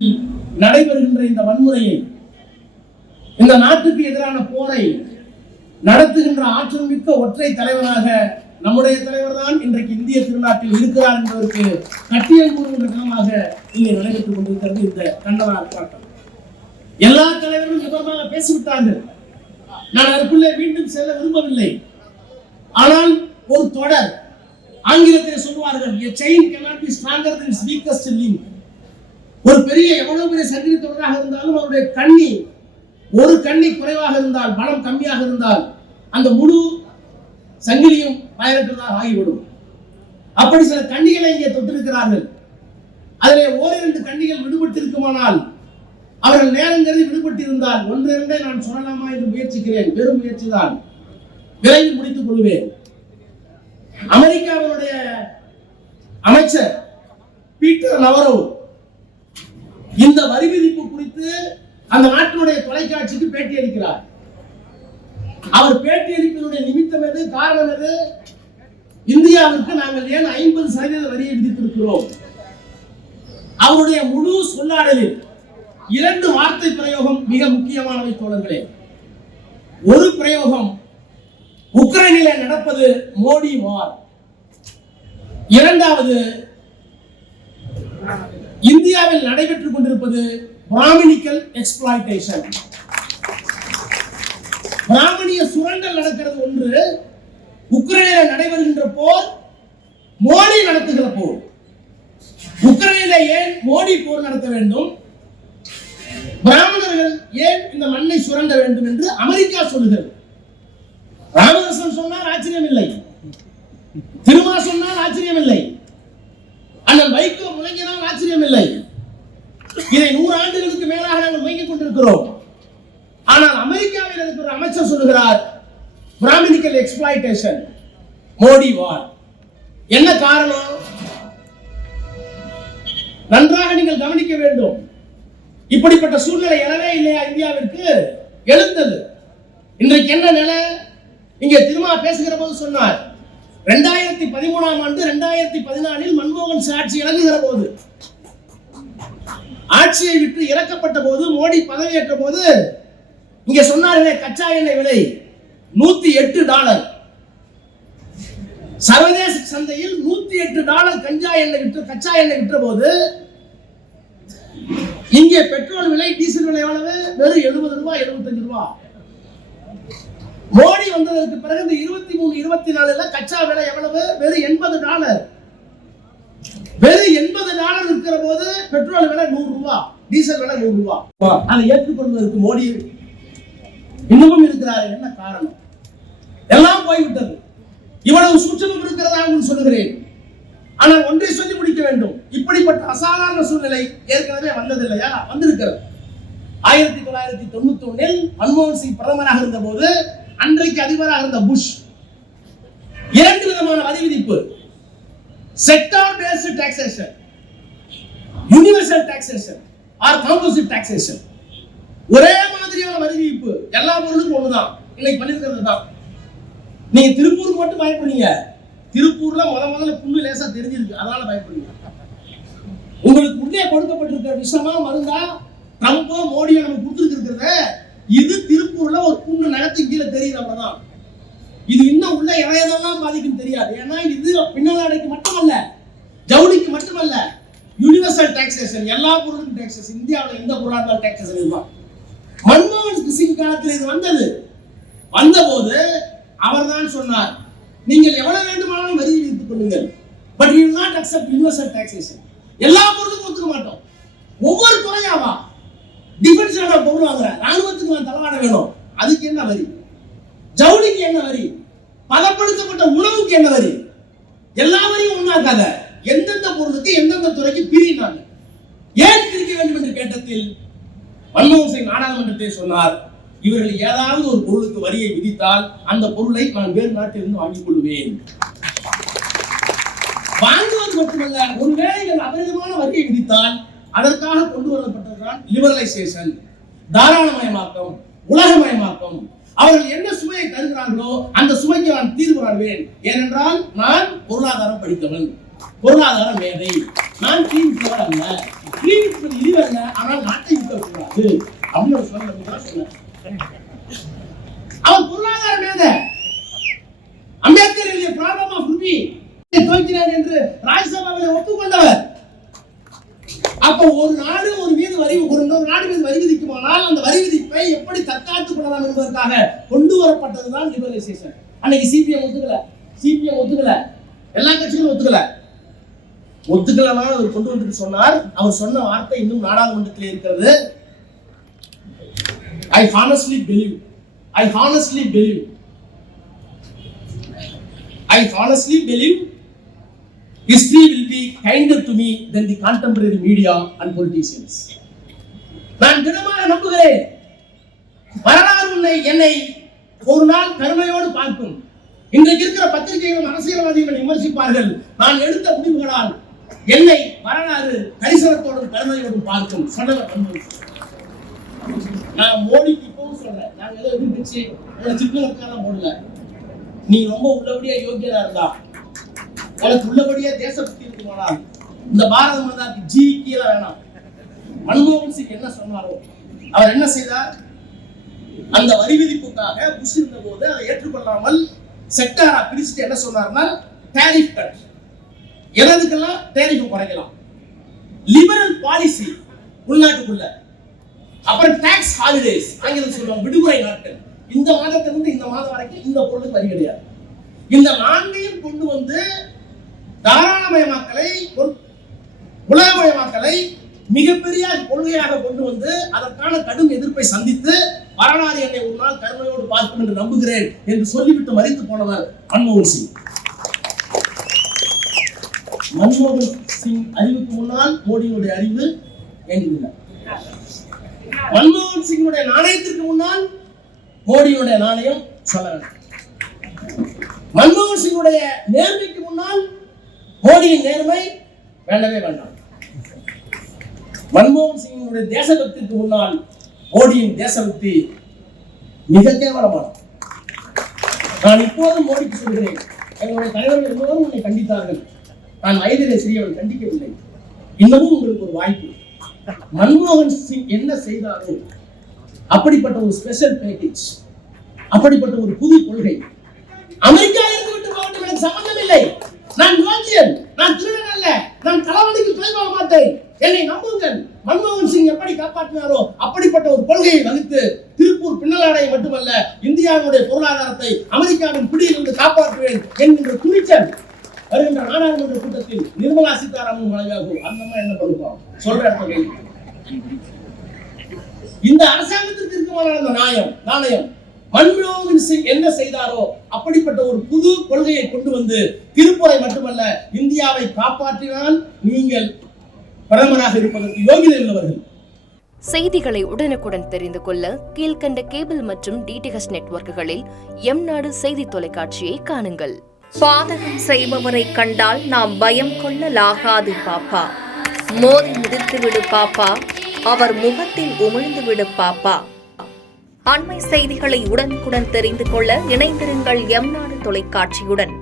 நடைபெறுகின்ற இந்த வன்முறையை, இந்த நாட்டுக்கு எதிரான போரை நடத்துகின்ற ஆற்றல் மிக்க ஒற்றை தலைவராக நம்முடைய தலைவர் தான் இன்றைக்கு இந்திய திருநாட்டில் இருக்கிறார் என்பதற்கு கட்டியம் கூறுகின்ற விதமாக இங்கே நடைபெற்றுக் கொண்டிருக்கிறது இந்த கண்டன ஆர்ப்பாட்டம். எல்லா தலைவர்களும் விவரமாக பேசிவிட்டார்கள். நான் அதற்குள்ளே மீண்டும் செல்ல விரும்பவில்லை. ஆனால் ஒரு தொடர், ஆங்கிலத்தில் சொல்வார்கள், a chain cannot be stronger than its weakest link. ஒரு பெரிய எவ்வளவு பெரிய சங்கிலி தொடராக இருந்தாலும் அவருடைய கண்ணி, ஒரு கண்ணி குறைவாக இருந்தால், பலம் கம்மியாக இருந்தால் அந்த முழு சங்கிலியும் பயனற்றதாக ஆகிவிடும். அப்படி சில கண்ணிகளை இங்கே தொட்டிருக்கிறார்கள். அதிலே ஓரிரண்டு கண்ணிகள் விடுபட்டு இருக்குமானால், அவர்கள் நேரம் கருதி விடுபட்டு இருந்தால் ஒன்று இரண்டை நான் சொல்லலாமா என்று முயற்சிக்கிறேன். பெரும் முயற்சி தான், விரைவில் முடித்துக் கொள்வேன். அமெரிக்காவினுடைய அமைச்சர் பீட்டர் நவரோ இந்த வரி விதிப்பு குறித்து அந்த நாட்டினுடைய தொலைக்காட்சிக்கு பேட்டி அளிக்கிறார். அவர் பேட்டி அளிப்பதனுடைய நிமித்தம் எது, காரணம் எது? இந்தியாவிற்கு நாங்கள் ஏன் 50% வரியை விதித்திருக்கிறோம்? அவருடைய முழு சொல்லாடலில் 2 வார்த்தை பிரயோகம் மிக முக்கியமானவை தோழர்களே. ஒரு பிரயோகம், உக்ரைனிலே நடப்பது மோடி வார். இரண்டாவது, இந்தியாவில் நடைபெற்றுக் கொண்டிருப்பது பிராமணிக்கல் எக்ஸ்பிளாய்டேஷன். பிராமணிய சுரண்டல் நடக்கிறது ஒன்று, உக்ரைனில் நடைபெறுகின்ற போர் மோடி நடத்துகிற போர். உக்ரைனில் ஏன் மோடி போர் நடத்த வேண்டும், பிராமணர்கள் ஏன் இந்த மண்ணை சுரண்ட வேண்டும் என்று அமெரிக்கா சொல்லுகிறது. ராமகிருஷ்ணன் சொன்னால் ஆச்சரியம் இல்லை, திருமா சொன்னால் ஆச்சரியம் இல்லை, அண்ணன் வைகோ முழங்கினால் ஆச்சரியம் இல்லை. இதை 100 ஆண்டுகளுக்கு மேலாக நாங்கள் முயங்கிக் கொண்டிருக்கிறோம். ஆனால் அமெரிக்காவில் இருக்கிற அமைச்சர் சொல்லுகிறார் பிராமணிக்கல் எக்ஸ்பிளாய்டேஷன், மோடி வார். என்ன காரணம்? நன்றாக நீங்கள் கவனிக்க வேண்டும். இப்படிப்பட்ட சூழ்நிலை எழவே இல்லையா இந்தியாவிற்கு? எழுந்தது. இன்றைக்கு என்ன நிலை? இங்கே திருமா பேசுகிற போது சொன்னார், 2013ஆம் ஆண்டு 2014இல் மன்மோகன் சிங் ஆட்சி இறங்குகிற போது, ஆட்சியை விட்டு இறக்கப்பட்ட போது, மோடி பதவியேற்ற போது இங்க சொன்னார்களே, கச்சா எண்ணெய் விலை $108. சர்வதேச சந்தையில் $108 கச்சா எண்ணெய் விற்ற போது, இங்கே பெட்ரோல் விலை, டீசல் விலை எவ்வளவு? வெறும் $70, $75. மோடி வந்ததற்கு பிறகு இந்த 23-24 கச்சா விலை எவ்வளவு? வெறும் $80. வெறும் $80 இருக்கிற போது பெட்ரோல் விலை $100, டீசல் விலை $100. அதை ஏற்றுக்கொள்வதற்கு மோடி இன்னமும் இருக்கிறார். என்ன காரணம்? எல்லாம் போய்விட்டது. இவ்வளவு சூட்சமம் இருக்கிறதா என்று சொல்லுகிறேன். ஆனால் ஒன்றை சொல்லி முடிக்க வேண்டும், இப்படிப்பட்ட அசாதாரண சூழ்நிலை ஏற்கனவே வந்ததில்லையா? வந்திருக்கிறது. 1991இல் மன்மோகன் சிங் பிரதமராக இருந்த போது, அன்றைக்கு அதிபராக இருந்த புஷ் 2 விதமான வரி விதிப்பு, sector based taxation, universal taxation or composite taxation. ஒரே மாதிரியான வரி விதிப்பு, எல்லா பொருளுக்கும் ஒண்ணுதான். இன்னைக்கு பண்ணிருக்கிறது தான். நீங்க திருப்பூருக்கு மட்டும் பயப்படுறீங்க. திருப்பூர்ல முதல்ல புண்ணு லேசா தெரிஞ்சிருக்கு, அதனால பயப்படுறீங்க. உங்களுக்கு உள்ளே கொடுக்கப்பட்டிருக்கிற விஷமா மருந்தா ட்ரம்போ மோடியோ நமக்கு கொடுத்துருக்கிறத, இது திருப்பூர்ல ஒரு புண்ணு நகத்து கீழே தெரியுது, அவ்வளவுதான். இது இன்னும் உள்ள எதையெல்லாம் பாதிக்கும் தெரியாது. ஏன்னா இது பின்னலாடைக்கு மட்டுமல்ல, ஜவுளிக்கு மட்டுமல்ல, யூனிவர்சல் டாக்ஸேஷன், எல்லா பொருளுக்கும் டாக்ஸேஷன். இந்தியாவில் எந்த பொருளாதார டாக்ஸேஷன் இதுதான். மன்மோகன் சிங் காலத்தில் இது வந்தது. வந்தபோது அவர் தான் சொன்னார், நீங்கள் எவ்வளவு வேண்டுமானாலும் வரி விதித்துக் கொள்ளுங்கள், but you will not accept universal taxation. எல்லா பொருளுக்கும் ஒத்துக்க மாட்டோம். ஒவ்வொரு துறையாவா, டிஃபென்ஸ் பொருள் வாங்குற, ராணுவத்துக்கு நான் தளவாட வேணும், அதுக்கு என்ன வரி? ஜவுளிக்கு என்ன வரி? பதப்படுத்தப்பட்ட உணவுக்கு என்ன வரி? எல்லா வரியும் ஒண்ணாக்காத, எந்தெந்த பொருளுக்கு எந்தெந்த துறைக்கு பிரினாங்க. ஏன் பிரிக்க வேண்டும் என்று கேட்டதில் மன்மோகன் சிங் நாடாளுமன்றத்தை சொன்னார், இவர்கள் ஏதாவது ஒரு பொருளுக்கு வரியை விதித்தால் அந்த பொருளை நான் வேறு நாட்டிலிருந்து வாங்கிக் கொள்வேன். வாங்குவது மட்டுமல்ல, ஒருவேளை அபரிதமான வரியை விதித்தால் அதற்காக கொண்டு வரப்பட்டதுதான் லிபரலைசேஷன், தாராளமயமாக்கம், உலகமயமாக்கம். அவர்கள் என்ன சுமையை தருகிறார்களோ அந்த சுமைக்கு நான் தீர்வு காண்பேன். ஏனென்றால் நான் பொருளாதாரம் படித்தவன், பொருளாதார மேதை, நான் தீர்வு அல்ல. கிரீவின்ஸ் இழிவல்ல, ஆனால் நாட்டை விற்கக்கூடாது அப்படின்னு சொன்னார். அவர் பொருளாதார மேத அம்பேத்கர் எழுதிய ப்ராப்ளம் ஆஃப் ருபி துவக்கினார் என்று ராஜ்யசபாவில் ஒப்புக்கொண்டவர். அப்ப ஒரு நாடு ஒரு மீது வரி விதிக்குமானால் அந்த வரி விதிப்பை எப்படி தற்காத்துக் கொள்ளலாம் என்பதற்காக கொண்டு வரப்பட்டதுதான் லிபரலைசேஷன். அன்னைக்கு சிபிஎம் ஒத்துக்கல, எல்லா கட்சிகளும் ஒத்துக்கலனால அவர் கொண்டு வந்து சொன்னார். அவர் சொன்ன வார்த்தை இன்னும் நாடாளுமன்றத்தில் இருக்கிறது. I honestly believe history will be kinder to me than the contemporary media and politicians. நான் திடமாக நம்புகிறேன், வரலாறு என்னை ஒரு நாள் கருணையோடு பார்க்கும். இன்றைக்கு இருக்கிற பத்திரிகைகளும் அரசியல்வாதிகள் விமர்சிப்பார்கள். நான் எடுத்த முடிவுகளால் என்னை வரலாறு கரிசனத்தோடும் கருணையோடும் பார்க்கும். சொன்னவர் நான் மோடிக்கு இப்பவும் சொல்றேன், நாங்க ஏதோ இருந்துச்சு சிக்கனத்தான் போடல. நீ ரொம்ப உள்ளபடியா யோகியதா இருந்தா, உனக்கு உள்ளபடியா தேசபக்தி இருக்குமானால் இந்த பாரத மாதாக்கு ஜி கீழே வேணாம். மன்மோகன் சிங் என்ன சொன்னாரோ அவர் என்ன செய்தார்? அந்த வரி விதிப்புக்காக புஷ் இருந்த போது அதை ஏற்றுக்கொள்ளாமல் செக்டாரா பிரிச்சுட்டு என்ன சொன்னார்னா, டேரிஃப் கட், எதுக்கெல்லாம் டேரிஃப் குறைக்கலாம், லிபரல் பாலிசி உள்நாட்டுக்குள்ள, அப்புறம் டாக்ஸ் ஹாலிடேஸ், ஆங்கிலம் சொல்லுவாங்க விடுமுறை நாட்கள், இந்த மாதத்திலிருந்து இந்த மாதம் வரைக்கும் இந்த பொருளுக்கு வரி கிடையாது. இந்த நான்கையும் கொண்டு வந்து தாராளமயமாக்கலை, உலகமயமாக்கலை மிகப்பெரிய கொள்கையாக கொண்டு வந்து அதற்கான கடும் எதிர்ப்பை சந்தித்து வரலாறு என்னை ஒரு நாள் கருணையோடு பார்க்கும் என்று நம்புகிறேன் என்று சொல்லிவிட்டு மறித்து போனவர் மன்மோகன் சிங். மன்மோகன் சிங் அறிவுக்கு முன்னால் மோடியினுடைய அறிவு வேண்டியதில்லை. மன்மோகன் சிங்குடைய நாணயத்திற்கு முன்னால் மோடியுடைய நாணயம் சொல்ல வேண்டும். மன்மோகன் சிங்குடைய நேர்மைக்கு முன்னால் மோடியின் நேர்மை வேண்டவே வேண்டாம். மன்மோகன் சிங்கினுடைய தேசபக்திக்கு முன்னால் மோடியின் தேசபக்தி மிக கேவலமானது. நான் இப்போதும் மோடிக்கு சொல்கிறேன், எங்களுடைய தலைவர்கள் எல்லோரும் உன்னை கண்டித்தார்கள், நான் வயதிலே சிறியவன் கண்டிக்கவில்லை. இன்னமும் உங்களுக்கு ஒரு வாய்ப்பு. மன்மோகன் சிங் என்ன செய்தாரோ அப்படிப்பட்ட ஒரு ஸ்பெஷல் பேக்கேஜ், அப்படிப்பட்ட ஒரு புது கொள்கை அமெரிக்கா இருந்து விட்டு போகட்டும், எனக்கு சம்பந்தம் இல்லை. நான் யோகியன், நான் திருடன் அல்ல, நான் களவாணிக்கு துணை போக மாட்டேன், என்னை நம்புங்கள். மன்மோகன் சிங் எப்படி காப்பாற்றினாரோ அப்படிப்பட்ட ஒரு கொள்கையை வகுத்து திருப்பூர் பின்னலாடையை மட்டுமல்ல இந்தியாவுடைய பொருளாதாரத்தை அமெரிக்காவின் பிடியிலிருந்து காப்பாற்றுவேன் என்கின்ற துணிச்சல் வருகின்ற நாடாளுமன்ற கூட்டத்தில் நிர்மலா சீதாராமன் வழங்காகும். அந்த மாதிரி என்ன பண்ணுவோம் சொல்ற இடத்துல இந்த அரசாங்கத்திற்கு இருக்குமான அந்த நாணயம் மன்மோகன் சிங் என்ன செய்தாரோ அப்படிப்பட்ட ஒரு புது கொள்கையை கொண்டு வந்து திருப்பூரை மட்டுமல்ல இந்தியாவை காப்பாற்றினால் நீங்கள் பிரதமராக இருப்பதற்கு யோகிதை உள்ளவர்கள். செய்திகளை உடனுக்குடன் தெரிந்து கொள்ள கீழ்கண்ட கேபிள் மற்றும் டிடிஎச் நெட்வொர்க்குகளில் எம்நாடு செய்தி தொலைக்காட்சியை காணுங்கள். பாதகம் செய்பவரை கண்டால் நாம் பயம் கொள்ளலாகாது பாப்பா. மோதி மிதித்து விடு பாப்பா, அவர் முகத்தில் உமிழ்ந்து விடு பாப்பா. அண்மை செய்திகளை உடனுக்குடன் தெரிந்து கொள்ள இணைந்திருங்கள் எம்நாடு தொலைக்காட்சியுடன்.